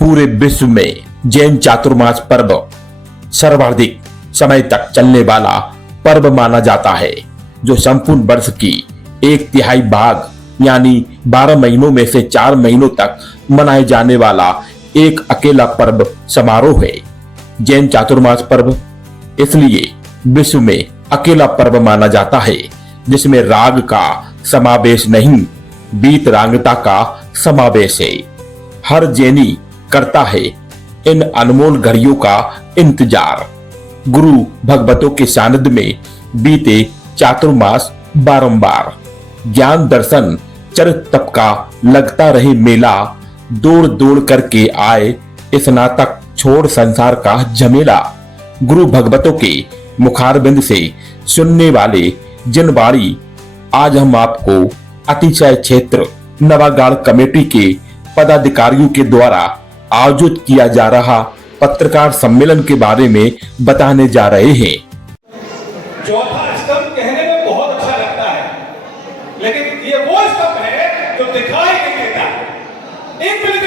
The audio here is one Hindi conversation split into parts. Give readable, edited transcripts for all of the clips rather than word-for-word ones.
पूरे विश्व में जैन चातुर्मास पर्व सर्वाधिक समय तक चलने वाला पर्व माना जाता है, जो संपूर्ण वर्ष की 1/3 भाग यानी 12 महीनों में से 4 महीनों तक मनाए जाने वाला एक अकेला पर्व समारोह है। जैन चातुर्मास पर्व इसलिए विश्व में अकेला पर्व माना जाता है, जिसमें राग का समावेश नहीं, वीतरागता का समावेश है। हर जैनी करता है इन अनमोल घड़ियों का इंतजार। गुरु भगवतों के सानिध्य में बीते चातुर्मास बारंबार ज्ञान दर्शन चरित तप का लगता रहे मेला, दौड़ दौड़ करके आए स्नातक छोड़ संसार का झमेला। गुरु भगवतों के मुखारबिंद से सुनने वाले जनवाणी, आज हम आपको अतिशय क्षेत्र नवागढ़ कमेटी के पदाधिकारियों के द्वारा आयोजित किया जा रहा पत्रकार सम्मेलन के बारे में बताने जा रहे हैं। चौथा स्तंभ कहने में बहुत अच्छा लगता है, लेकिन ये वो स्तंभ है जो दिखाई नहीं देता। एक मिनट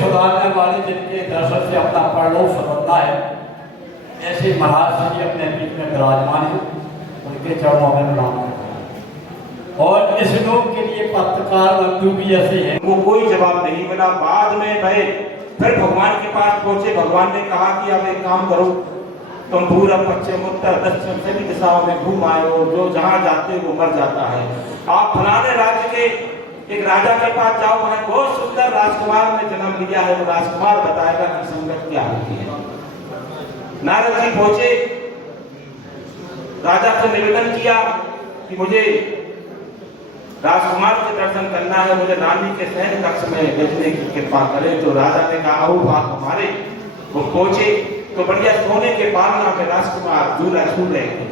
सुधारने वाले जिनके दर्शन से अपना परलोक संबंधा है, ऐसे महाराज जी अपने बीच में विराजमान है, उनके चरणों में प्रणाम करता है। और इस लोग के लिए पत्रकार बंधु भी ऐसे हैं, वो कोई जवाब नहीं मिला। बाद में भाई फिर भगवान के पास पहुंचे। भगवान ने कहा कि अब एक काम करो, तुम पूरब पश्चिम उत्तर दक्षिण सभी दिशाओं में घूम आए हो, जो जहां जाते हो वो मर जाता है। आप फलाने राज्य के एक राजा के पास जाओ, वहां बहुत सुंदर राजकुमार ने जन्म लिया है, वो राजकुमार बताएगा कि संगत क्या होती है। नारद जी पहुंचे, राजा से निवेदन किया कि मुझे राजकुमार के दर्शन करना है, मुझे रानी के शयन कक्ष में भेजने की कृपा करें। तो राजा ने कहा आओ आप हमारे। वो पहुंचे तो बढ़िया सोने के पालना में राजकुमार झूला झूल रहे थे।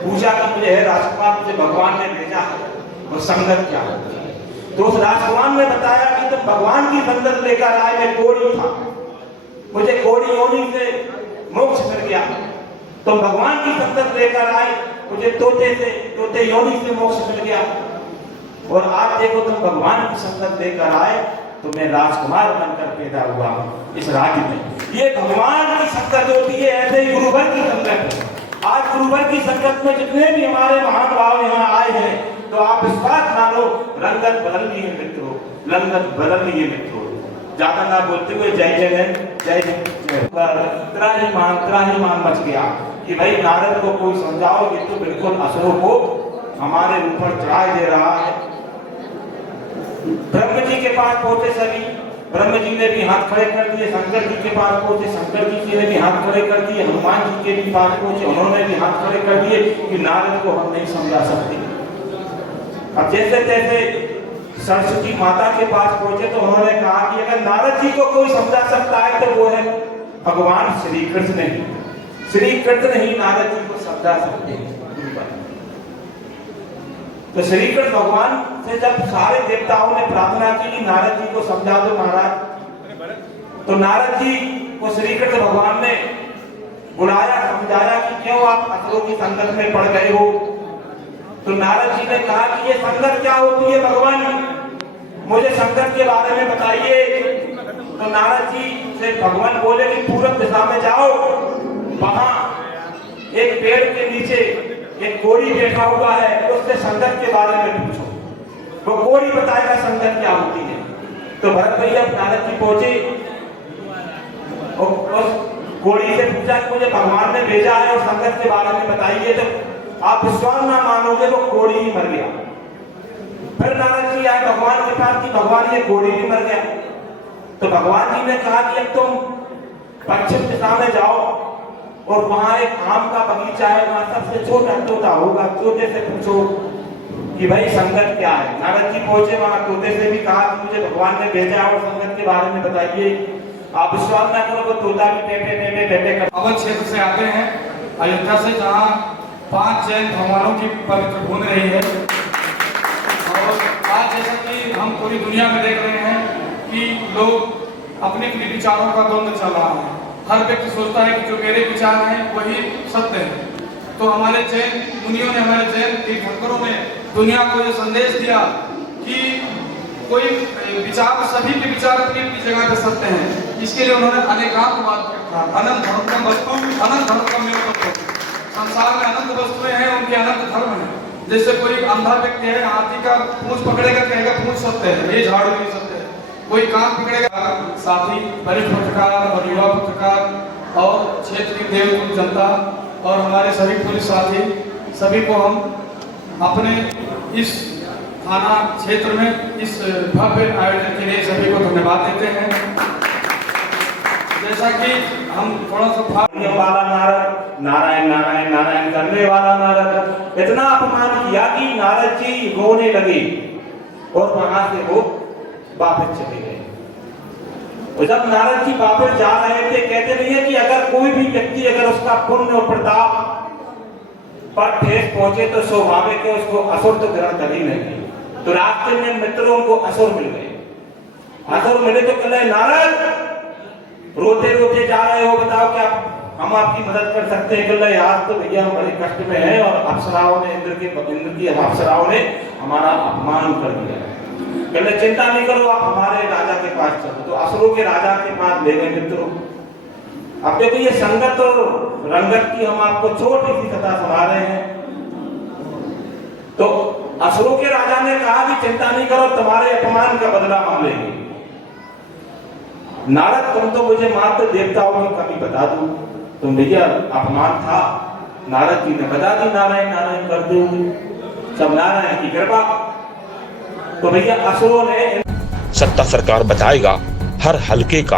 पूछा कि मुझे है राजकुमार, मुझे भगवान ने भेजा है, वो संगत क्या होती है। तो उस राजकुमार ने बताया कि तुम भगवान की संगत लेकर आए, मैं कोढ़ी था, मुझे कोढ़ी योनि से मोक्ष मिल गया। तुम भगवान की संगत लेकर आए, मुझे तोते योनि से मोक्ष मिल गया। और आज देखो तुम भगवान की संगत लेकर आए, तो मैं राजकुमार बनकर पैदा हुआ इस राज्य में। ये भगवान की संगत होती है, ऐसे ही गुरुवर की संगत है। आज गुरुवर की संगत में जितने भी हमारे महानुभाव यहाँ आए हैं, तो आप इस बात मानो रंगत बदल लिए मित्रों, रंगत बदल लिए मित्रों। ज्यादा ना बोलते हुए जय जय जय जय त्राहिमाम मच गया कि भाई नारद को कोई समझाओ, ये तो बिल्कुल असुरों को हमारे ऊपर चढ़ा दे रहा है। ब्रह्म जी के पास पहुंचे सभी, ब्रह्म जी ने भी हाथ खड़े कर दिए। शंकर जी के पास पहुंचे, शंकर जी ने भी हाथ खड़े कर दिए। हनुमान जी के भी पास पहुंचे, उन्होंने भी हाथ खड़े कर दिए कि नारद को हम नहीं समझा सकते। अब जैसे तैसे सरस्वती माता के पास पहुंचे तो उन्होंने कहा कि अगर नारद जी को कोई समझा सकता है तो वो है भगवान श्री कृष्ण ही। श्री कृष्ण ही नारद जी को समझा सकते हैं। तो श्री कृष्ण भगवान से जब सारे देवताओं ने प्रार्थना की कि नारद जी को समझा दो महाराज, तो नारद जी को श्री कृष्ण भगवान ने बुलाया, समझाया कि क्यों आप असुरों की संगत में पड़ गए हो। तो नारद जी ने कहा कि ये संगत क्या होती है भगवान, मुझे संगत के बारे में बताइए। तो नारद जी से भगवान बोले कि पूरब दिशा में जाओ, वहां एक पेड़ के नीचे एक कोढ़ी बैठा हुआ है, उससे संगत के बारे में पूछो, वो कोढ़ी बताएगा संगत क्या होती है। तो भरत भैया नारद जी पहुंचे और उस कोढ़ी से पूछा कि मुझे भगवान ने भेजा है और संगत के बारे में बताइए। तो आप विश्वास ना मानोगे, वो कोढ़ी ही मर गया। फिर नारद जी आए भगवान के पास कि भगवान ये कोढ़ी भी मर गया। तो भगवान जी ने कहा कि अब तुम पश्चिम दिशा में जाओ और वहां एक आम का बगीचा है, वहां सबसे छोटा तोता होगा, तोते से पूछो कि भाई संगत क्या है। नारद जी पहुंचे वहां, तोते से भी कहा कि मुझे भगवान ने भेजा और संगत के बारे में बताइए। आप विश्वास ना करो, वो तोता भी टेटे कर। अवध क्षेत्र से आते हैं, अयोध्या से, जहाँ 5 जैन भगवानों की पवित्र भूमि रही है। और आज जैसा कि हम पूरी दुनिया में देख रहे हैं कि लोग अपने अपने विचारों का द्वंद्व चल रहा है। हर व्यक्ति सोचता है कि जो मेरे विचार हैं वही सत्य है, तो हमारे जैन मुनियों ने, हमारे जैन तीर्थंकरों ने दुनिया को ये संदेश दिया कि कोई विचार, सभी के विचार अपनी अपनी जगह पे सत्य हैं। इसके लिए उन्होंने अनेकांतवाद रखा, अनंत धर्म का वस्तु, अनंत धर्म का मेरे को। संसार में अनंत वस्तुएं हैं, उनके अनंत धर्म हैं। जैसे कोई अंधा व्यक्ति है, हाथी का पूंछ पकड़ेगा, कहेगा पूंछ सत्य है, ये झाड़ू नहीं सत्य है। कोई कान पकड़ेगा। साथी, वरिष्ठ पत्रकार और युवा पत्रकार और क्षेत्र की देवतुल्य जनता और हमारे सभी पुलिस साथी, सभी को हम अपने इस थाना क्षेत्र में इस भव्य आयोजन के लिए सभी को धन्यवाद देते हैं। जैसा कि हम थोड़ा सा वाला नारद, नारायण नारायण नारायण करने वाला नारद, इतना अपमान किया कि नारद जी रोने लगे और वहां से वो वापस चले गए। और जब नारद जी वापस जा रहे थे, कहते नहीं है कि अगर कोई भी व्यक्ति, अगर उसका पुण्य और प्रताप पर ठेस पहुंचे तो स्वाभाविक है उसको असुर तो ग्रहण कर ही नहीं। तो रास्ते में मित्रों को असुर मिल गए। असुर मिले तो कह रहे नारद रोते रोते जा रहे हो, बताओ क्या हम आपकी मदद कर सकते हैं? कल आज तो भैया हम बड़े कष्ट में हैं और अप्सराओं ने, इंद्र की अप्सराओं ने हमारा अपमान कर दिया। कल चिंता नहीं करो, आप हमारे राजा के पास चलो। तो असुरों के राजा के पास ले गए मित्रों। अब देखो ये संगत और रंगत की हम आपको छोटी सी कथा सुना रहे हैं। तो असुरों के राजा ने कहा कि चिंता नहीं करो, तुम्हारे अपमान का बदला हम लेंगे। नारद, तुम तो मुझे मात्र देवताओं की कमी बता दो, तुम भैया अपमान था। नारद जी ने बता दी, नारायण नारायण कर दोगे, सब नारायण की कृपा। तो भैया असुरों ने सत्ता सरकार बताएगा हर हलके का